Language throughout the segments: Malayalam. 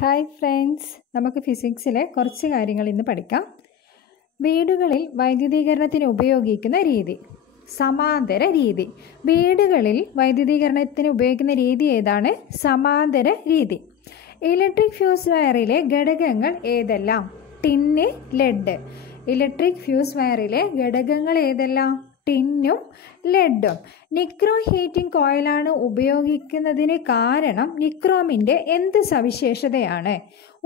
ഹായ് ഫ്രണ്ട്സ്, നമുക്ക് ഫിസിക്സിലെ കുറച്ച് കാര്യങ്ങൾ ഇന്ന് പഠിക്കാം. വീടുകളിൽ വൈദ്യുതീകരണത്തിന് ഉപയോഗിക്കുന്ന രീതി, സമാന്തര രീതി. വീടുകളിൽ വൈദ്യുതീകരണത്തിന് ഉപയോഗിക്കുന്ന രീതി ഏതാണ്? സമാന്തര രീതി. ഇലക്ട്രിക് ഫ്യൂസ് വയറിലെ ഘടകങ്ങൾ ഏതെല്ലാം? Tin, lead. ഇലക്ട്രിക് ഫ്യൂസ് വയറിലെ ഘടകങ്ങൾ ഏതെല്ലാം? ടിന്നും ലെഡും. നിക്രോം ഹീറ്റിംഗ് കോയിലാണ് ഉപയോഗിക്കുന്നതിന് കാരണം നിക്രോമിൻ്റെ എന്ത് സവിശേഷതയാണ്?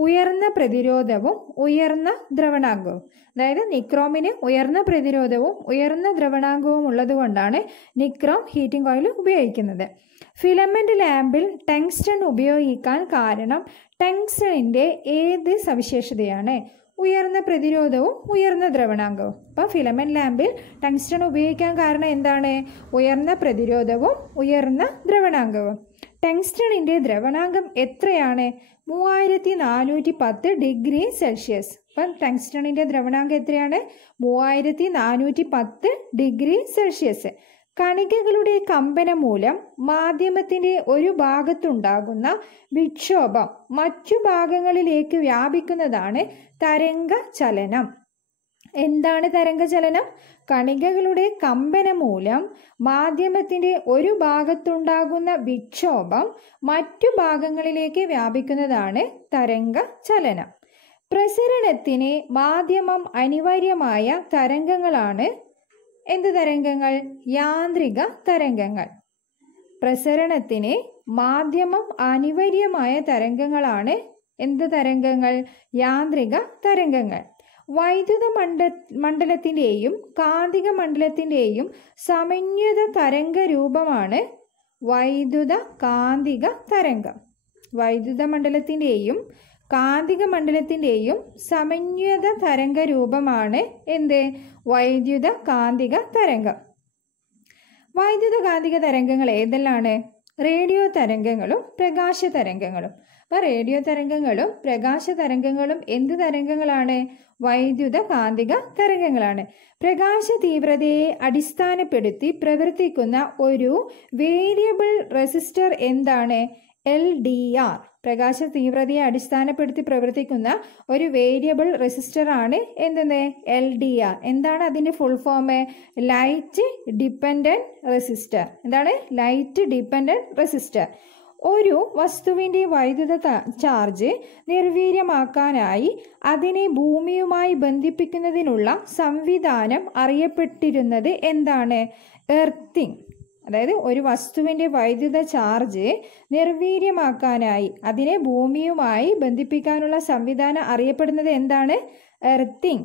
ഉയർന്ന പ്രതിരോധവും ഉയർന്ന ദ്രവണാങ്കവും. അതായത് നിക്രോമിന് ഉയർന്ന പ്രതിരോധവും ഉയർന്ന ദ്രവണാങ്കവും ഉള്ളതുകൊണ്ടാണ് നിക്രോം ഹീറ്റിംഗ് കോയിൽ ഉപയോഗിക്കുന്നത്. ഫിലമെൻ്റ് ലാമ്പിൽ ടങ്സ്റ്റൺ ഉപയോഗിക്കാൻ കാരണം ടങ്സ്റ്റണിൻ്റെ ഏത് സവിശേഷതയാണ്? ഉയർന്ന പ്രതിരോധവും ഉയർന്ന ദ്രവണാങ്കവും. അപ്പോൾ ഫിലമെൻ്റ് ലാമ്പിൽ ടങ്സ്റ്റൺ ഉപയോഗിക്കാൻ കാരണം എന്താണ്? ഉയർന്ന പ്രതിരോധവും ഉയർന്ന ദ്രവണാങ്കവും. ടങ്സ്റ്റണിൻ്റെ ദ്രവണാങ്കം എത്രയാണ്? 3410 ഡിഗ്രി സെൽഷ്യസ്. അപ്പം ടങ്സ്റ്റണിൻ്റെ ദ്രവണാങ്കം എത്രയാണ്? 3410 ഡിഗ്രി സെൽഷ്യസ്. കണികകളുടെ കമ്പനം മൂലം മാധ്യമത്തിൻ്റെ ഒരു ഭാഗത്തുണ്ടാകുന്ന വിക്ഷോഭം മറ്റു ഭാഗങ്ങളിലേക്ക് വ്യാപിക്കുന്നതാണ് തരംഗചലനം. എന്താണ് തരംഗചലനം? കണികകളുടെ കമ്പനം മൂലം മാധ്യമത്തിൻ്റെ ഒരു ഭാഗത്തുണ്ടാകുന്ന വിക്ഷോഭം മറ്റു ഭാഗങ്ങളിലേക്ക് വ്യാപിക്കുന്നതാണ് തരംഗചലനം. പ്രസരണത്തിന് മാധ്യമം അനിവാര്യമായ തരംഗങ്ങളാണ് എന്ത് തരംഗങ്ങൾ? യാന്ത്രിക തരംഗങ്ങൾ. പ്രസരണത്തിന് മാധ്യമം അനിവാര്യമായ തരംഗങ്ങളാണ് എന്ത് തരംഗങ്ങൾ? യാന്ത്രിക തരംഗങ്ങൾ. വൈദ്യുത മണ്ഡലത്തിൻ്റെയും കാന്തിക മണ്ഡലത്തിൻ്റെയും സമന്വിത തരംഗ രൂപമാണ് വൈദ്യുത കാന്തിക തരംഗം. വൈദ്യുത മണ്ഡലത്തിൻ്റെയും കാന്തിക മണ്ഡലത്തിൻ്റെയും സമന്വിത തരംഗ രൂപമാണ് എന്ത്? വൈദ്യുത കാന്തിക തരംഗം. വൈദ്യുത കാന്തിക തരംഗങ്ങൾ ഏതെല്ലാണ്? റേഡിയോ തരംഗങ്ങളും പ്രകാശ തരംഗങ്ങളും. അപ്പോൾ റേഡിയോ തരംഗങ്ങളും പ്രകാശ തരംഗങ്ങളും എന്ത് തരംഗങ്ങളാണ്? വൈദ്യുത കാന്തിക തരംഗങ്ങളാണ്. പ്രകാശ തീവ്രതയെ അടിസ്ഥാനപ്പെടുത്തി പ്രവർത്തിക്കുന്ന ഒരു വേരിയബിൾ റെസിസ്റ്റർ എന്താണ്? LDR. പ്രകാശ തീവ്രതയെ അടിസ്ഥാനപ്പെടുത്തി പ്രവർത്തിക്കുന്ന ഒരു വേരിയബിൾ റെസിസ്റ്റർ ആണ് എന്തെന്ന്? LDR. എന്താണ് അതിൻ്റെ full form? Light dependent resistor. എന്താണ്? Light dependent resistor. ഒരു വസ്തുവിൻ്റെ വൈദ്യുത ചാർജ് നിർവീര്യമാക്കാനായി അതിനെ ഭൂമിയുമായി ബന്ധിപ്പിക്കുന്നതിനുള്ള സംവിധാനം അറിയപ്പെട്ടിരുന്നത് എന്താണ്? എർത്തിങ്. അതായത് ഒരു വസ്തുവിൻ്റെ വൈദ്യുത ചാർജ് നിർവീര്യമാക്കാനായി അതിനെ ഭൂമിയുമായി ബന്ധിപ്പിക്കാനുള്ള സംവിധാനം അറിയപ്പെടുന്നത് എന്താണ്? എർത്തിങ്.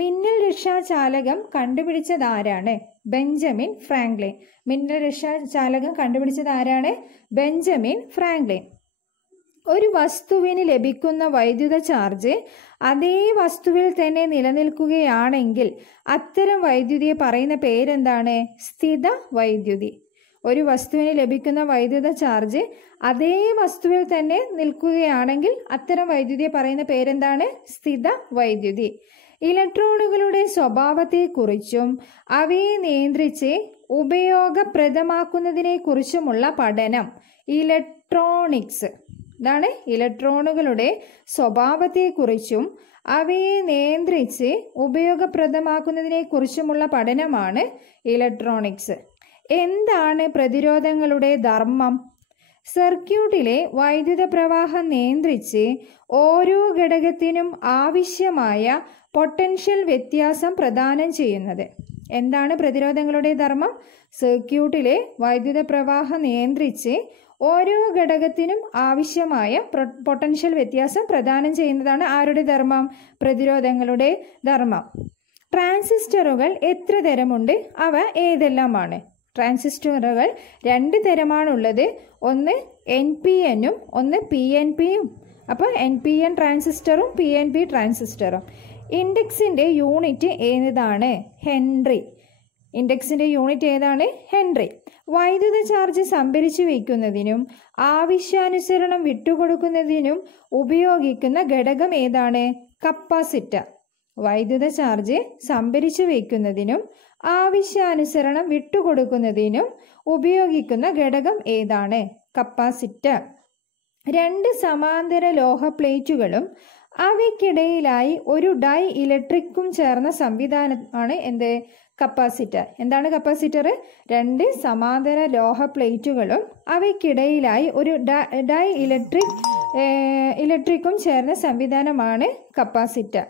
മിന്നൽ രക്ഷാചാലകം കണ്ടുപിടിച്ചത് ആരാണ്? Benjamin Franklin. മിന്നൽ രക്ഷാചാലകം കണ്ടുപിടിച്ചത് ആരാണ്? Benjamin Franklin. ഒരു വസ്തുവിന് ലഭിക്കുന്ന വൈദ്യുത ചാർജ് അതേ വസ്തുവിൽ തന്നെ നിലനിൽക്കുകയാണെങ്കിൽ അത്തരം വൈദ്യുതിയെ പറയുന്ന പേരെന്താണ്? സ്ഥിത വൈദ്യുതി. ഒരു വസ്തുവിന് ലഭിക്കുന്ന വൈദ്യുത ചാർജ് അതേ വസ്തുവിൽ തന്നെ നിൽക്കുകയാണെങ്കിൽ അത്തരം വൈദ്യുതിയെ പറയുന്ന പേരെന്താണ്? സ്ഥിത വൈദ്യുതി. ഇലക്ട്രോണുകളുടെ സ്വഭാവത്തെക്കുറിച്ചും അവയെ നിയന്ത്രിച്ച് ഉപയോഗപ്രദമാക്കുന്നതിനെക്കുറിച്ചുമുള്ള പഠനം ഇലക്ട്രോണിക്സ്. ഇതാണ് ഇലക്ട്രോണുകളുടെ സ്വഭാവത്തെക്കുറിച്ചും അവയെ നിയന്ത്രിച്ച് ഉപയോഗപ്രദമാക്കുന്നതിനെക്കുറിച്ചുമുള്ള പഠനമാണ് ഇലക്ട്രോണിക്സ്. എന്താണ് പ്രതിരോധങ്ങളുടെ ധർമ്മം? സർക്യൂട്ടിലെ വൈദ്യുത പ്രവാഹം നിയന്ത്രിച്ച് ഓരോ ഘടകത്തിനും ആവശ്യമായ പൊട്ടൻഷ്യൽ വ്യത്യാസം പ്രദാനം ചെയ്യുന്നത്. എന്താണ് പ്രതിരോധങ്ങളുടെ ധർമ്മം? സർക്യൂട്ടിലെ വൈദ്യുത പ്രവാഹം നിയന്ത്രിച്ച് ഓരോ ഘടകത്തിനും ആവശ്യമായ പൊട്ടൻഷ്യൽ വ്യത്യാസം പ്രദാനം ചെയ്യുന്നതാണ് ആരുടെ ധർമ്മം? പ്രതിരോധങ്ങളുടെ ധർമ്മം. ട്രാൻസിസ്റ്ററുകൾ എത്ര തരമുണ്ട്? അവ ഏതെല്ലാമാണ്? ട്രാൻസിസ്റ്ററുകൾ 2 തരമാണുള്ളത്. ഒന്ന് NPNും ഒന്ന് PNPയും. അപ്പോൾ NPN ട്രാൻസിസ്റ്ററും PNP ട്രാൻസിസ്റ്ററും. ഇൻഡെക്സിൻ്റെ യൂണിറ്റ് ഏതാണ്? ഹെൻറി. ഇൻഡെക്സിൻ്റെ യൂണിറ്റ് ഏതാണ്? ഹെൻറി. വൈദ്യുത ചാർജ് സംഭരിച്ചു വയ്ക്കുന്നതിനും ആവശ്യാനുസരണം വിട്ടുകൊടുക്കുന്നതിനും ഉപയോഗിക്കുന്ന ഘടകം ഏതാണ്? കപ്പാസിറ്റർ. വൈദ്യുത ചാർജ് സംഭരിച്ചു വയ്ക്കുന്നതിനും ആവശ്യാനുസരണം വിട്ടുകൊടുക്കുന്നതിനും ഉപയോഗിക്കുന്ന ഘടകം ഏതാണ്? കപ്പാസിറ്റർ. രണ്ട് സമാന്തര ലോഹ പ്ലേറ്റുകളും അവയ്ക്കിടയിലായി ഒരു ഡൈ ഇലക്ട്രിക്കും ചേർന്ന സംവിധാനമാണ് എന്ത്? കപ്പാസിറ്റർ. എന്താണ് കപ്പാസിറ്റർ? രണ്ട് സമാന്തര ലോഹ പ്ലേറ്റുകളും അവയ്ക്കിടയിലായി ഒരു ഡൈ ഇലക്ട്രിക്കും ചേർന്ന സംവിധാനമാണ് കപ്പാസിറ്റർ.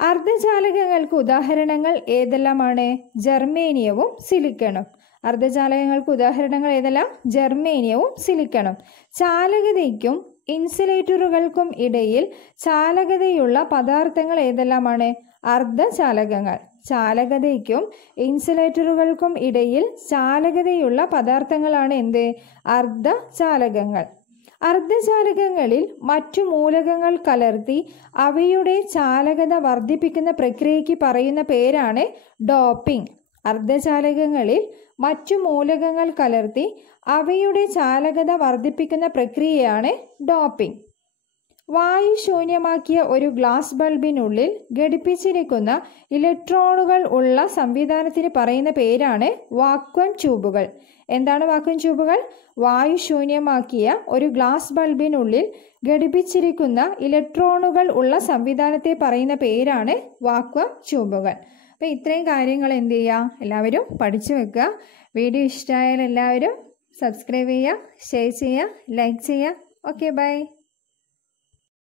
അർദ്ധചാലകങ്ങൾക്ക് ഉദാഹരണങ്ങൾ ഏതെല്ലാമാണ്? ജർമേനിയവും സിലിക്കണും. അർദ്ധചാലകങ്ങൾക്ക് ഉദാഹരണങ്ങൾ ഏതെല്ലാം? ജർമേനിയവും സിലിക്കണും. ചാലകതയ്ക്കും ഇൻസുലേറ്ററുകൾക്കും ഇടയിൽ ചാലകതയുള്ള പദാർത്ഥങ്ങൾ ഏതെല്ലാമാണ്? അർദ്ധചാലകങ്ങൾ. ചാലകതയ്ക്കും ഇൻസുലേറ്ററുകൾക്കും ഇടയിൽ ചാലകതയുള്ള പദാർത്ഥങ്ങളാണ് എന്ത്? അർദ്ധചാലകങ്ങൾ. അർദ്ധചാലകങ്ങളിൽ മറ്റു മൂലകങ്ങൾ കലർത്തി അവയുടെ ചാലകത വർദ്ധിപ്പിക്കുന്ന പ്രക്രിയയ്ക്ക് പറയുന്ന പേരാണ് ഡോപ്പിംഗ്. അർദ്ധചാലകങ്ങളിൽ മറ്റു മൂലകങ്ങൾ കലർത്തി അവയുടെ ചാലകത വർദ്ധിപ്പിക്കുന്ന പ്രക്രിയയാണ് ഡോപ്പിംഗ്. വായു ശൂന്യമാക്കിയ ഒരു ഗ്ലാസ് ബൾബിനുള്ളിൽ ഘടിപ്പിച്ചിരിക്കുന്ന ഇലക്ട്രോണുകൾ ഉള്ള സംവിധാനത്തിന് പറയുന്ന പേരാണ് വാക്വം ട്യൂബുകൾ. എന്താണ് വാക്വം ട്യൂബുകൾ? വായു ശൂന്യമാക്കിയ ഒരു ഗ്ലാസ് ബൾബിനുള്ളിൽ ഘടിപ്പിച്ചിരിക്കുന്ന ഇലക്ട്രോണുകൾ ഉള്ള സംവിധാനത്തെ പറയുന്ന പേരാണ് വാക്വം ട്യൂബുകൾ. അപ്പോൾ ഇത്രയും കാര്യങ്ങൾ എന്ത് ചെയ്യുക? എല്ലാവരും പഠിച്ചു വെക്കുക. വീഡിയോ ഇഷ്ടമായാൽ എല്ലാവരും സബ്സ്ക്രൈബ് ചെയ്യുക, ഷെയർ ചെയ്യുക, ലൈക്ക് ചെയ്യുക. Okay, by.